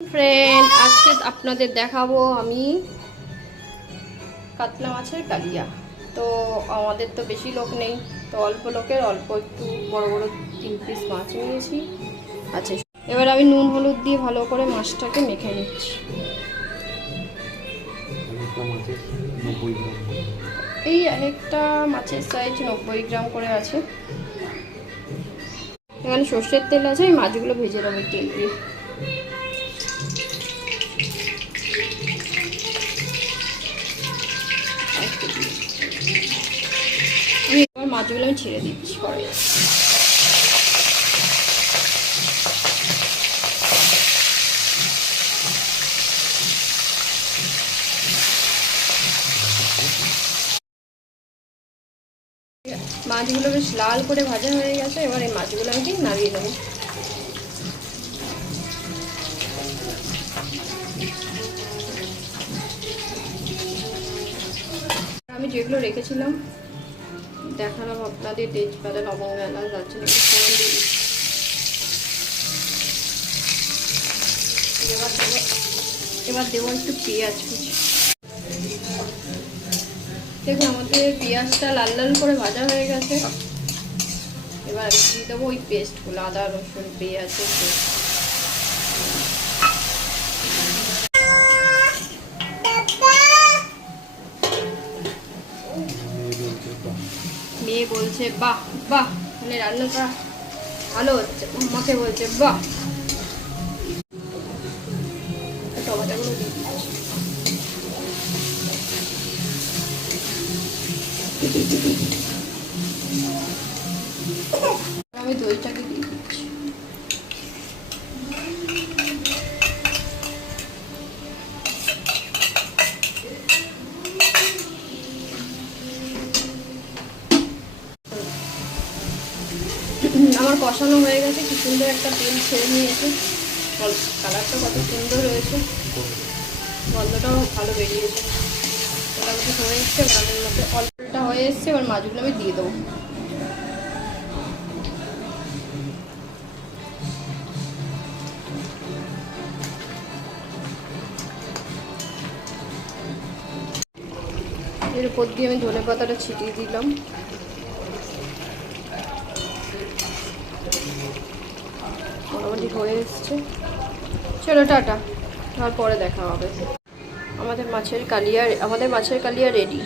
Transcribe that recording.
Friend, আজকে আপনাদের দেখাবো আমি কাতলা মাছের কালিয়া। তো আমাদের তো বেশি লোক নেই, তো অল্প লোকের অল্প একটু বড় বড় 3 পিস মাছ নিয়েছি। আচ্ছা, এবার আমি নুন হলুদ দিয়ে ভালো করে মাছটাকে মেখে নিচ্ছি। এই একটা মাছের সাইজ 90 গ্রাম করে আছে। এখানে সর্ষের তেল আছে, এই মাছগুলো ভেজে নেবো তেল দিয়ে। মাছগুলো আমি ছেড়ে দিচ্ছি পরে। মাছগুলো বেশ লাল করে ভাজা হয়ে গেছে, এবার এই মাছগুলো আমি নামিয়ে নেব। আমি যেগুলো রেখেছিলাম দেখালাম আপনাদের, তেজপাতা, লবঙ্গ, এলাচ, দারচিনি ফোড়ন দিয়ে দিচ্ছি। এবার দেবো একটু পেঁয়াজ কুচি। দেখুন আমাদের পেঁয়াজটা লাল লাল করে ভাজা হয়ে গেছে। এবার আমি দিয়ে দেবো ওই পেস্টগুলো, আদা রসুন পেঁয়াজের পেস্ট। মেয়ে বলছে বাহ বাহ, মানে রান্নাটা ভালো হচ্ছে। আমাকে বলছে বাহ। টমেটোগুলো দিয়ে দিচ্ছি। আমি দইটাকে দিয়ে দিচ্ছি। আমার কষানো হয়ে গেছে, কি সুন্দর একটা তেল ছেড়ে নিয়েছে। কালারটা কত সুন্দর হয়েছে, গন্ধটাও ভালো বেরিয়েছে। মোটামুটি হয়ে এসছে, রান্নার মধ্যে অল্পটা হয়ে এসছে। এবার মাছগুলো আমি দিয়ে দেবো। এর উপর দিয়ে আমি ধনে পাতাটা ছিটিয়ে দিলাম। মোটামুটি হয়ে এসছে। চলো টাটা, তারপরে দেখা হবে। আমাদের মাছের কালিয়া রেডি।